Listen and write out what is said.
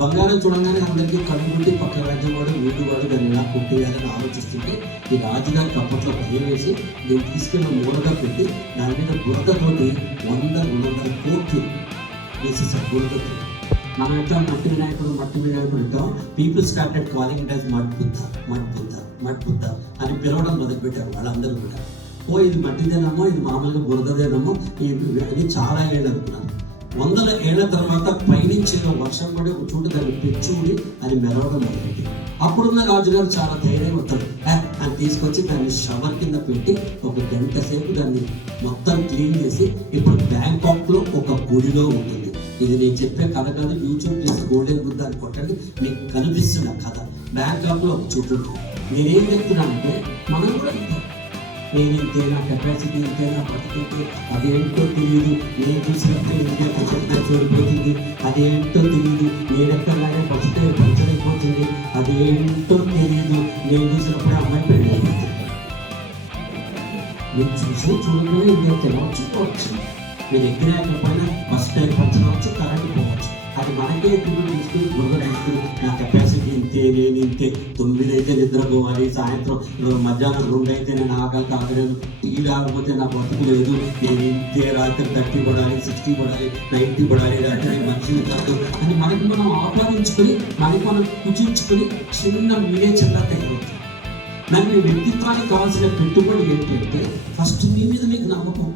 బంగారం చూడంగానే అందరికీ కడుగుంటే పక్క రాజ్యం వాడు వీడు వాడు దాన్ని ఎలా కొట్టేయాలని ఆలోచిస్తుంటే ఈ రాజుగారికి అప్పట్లో భయం వేసి నేను తీసుకెళ్ళి మూలగా పెట్టి దాని మీద బురదతోటి 100 కోట్లు వేసేసారు బురదతో. మనం ఎట్లా మట్టి వినాయకుడు ఉంటాం. People started calling it as mud Buddha అని పిలవడం మొదలుపెట్టారు వాళ్ళందరూ కూడా. ఇది మట్టిదేనమ్మో, ఇది మామూలుగా బురదదేనమ్మో, ఇది చాలా ఏళ్ళు అనుకున్నారు. 100 ఏళ్ల తర్వాత పైనుంచి వర్షం పడి ఒక చోట దాన్ని పెంచుకుని అది మెరవడం మొదలైంది. అప్పుడున్న రాజుగారు చాలా ధైర్యవంతుడు అని తీసుకొచ్చి దాన్ని షవర్ కింద పెట్టి 1 గంట సేపు దాన్ని మొత్తం క్లీన్ చేసి ఇప్పుడు బ్యాంకాక్లో ఒక గుడిలో ఉంటుంది. ఇది నేను చెప్పే కథ కాదు, యూట్యూబ్ చేసి గోల్డెన్ బుద్ధ అని కొట్టండి, మీకు కనిపిస్తున్న కథ. బ్యాంకాక్లో ఒక చోటు ఉంటుంది. నేనేం చెప్తున్నానంటే మనం కూడా నేను ఇంతే, నా కెపాసిటీ ఇంతే, నా బతికితే అదేంటో తెలియదు, నేను చూసినప్పుడు ఇండియా చూడిపోతుంది, అదేంటో తెలియదు, నేనెక్కడలాగే బతికే పంచరైపోతుంది, అదేంటో తెలియదు, నేను చూసినప్పుడే అమ్మాయి పెళ్ళి అయిపోతుంది. మీరు చూసి చూడగానే ఇండియా తినవచ్చు పోవచ్చు, మీరు ఎక్కడైనా బస్ టైం పంచవచ్చు, కరెంట్ పోవచ్చు. అది మనకే తీసుకుని బుర్ర తీసుకుని నా కెపాసిటీ ఇంతే, నేను ఇంతే, 9 అయితే నిద్రపోవాలి, సాయంత్రం మధ్యాహ్నం 2 అయితే నేను ఆగలేదు, టీ రాకపోతే నా బతుకు లేదు, నేను ఇంతే, రాత్రి 30 పడాలి, 60 పడాలి, 90 పడాలి, రాత్రి మనిషిని కాదు అని మనకి మనం ఆపాదించుకొని మనకి మనం కుచించుకొని చిన్న మీరే చిన్న తయారవుతుంది. మరి మీ వ్యక్తిత్వానికి కావాల్సిన పెట్టుబడి ఏంటంటే ఫస్ట్ మీ మీద మీకు నమ్మకం.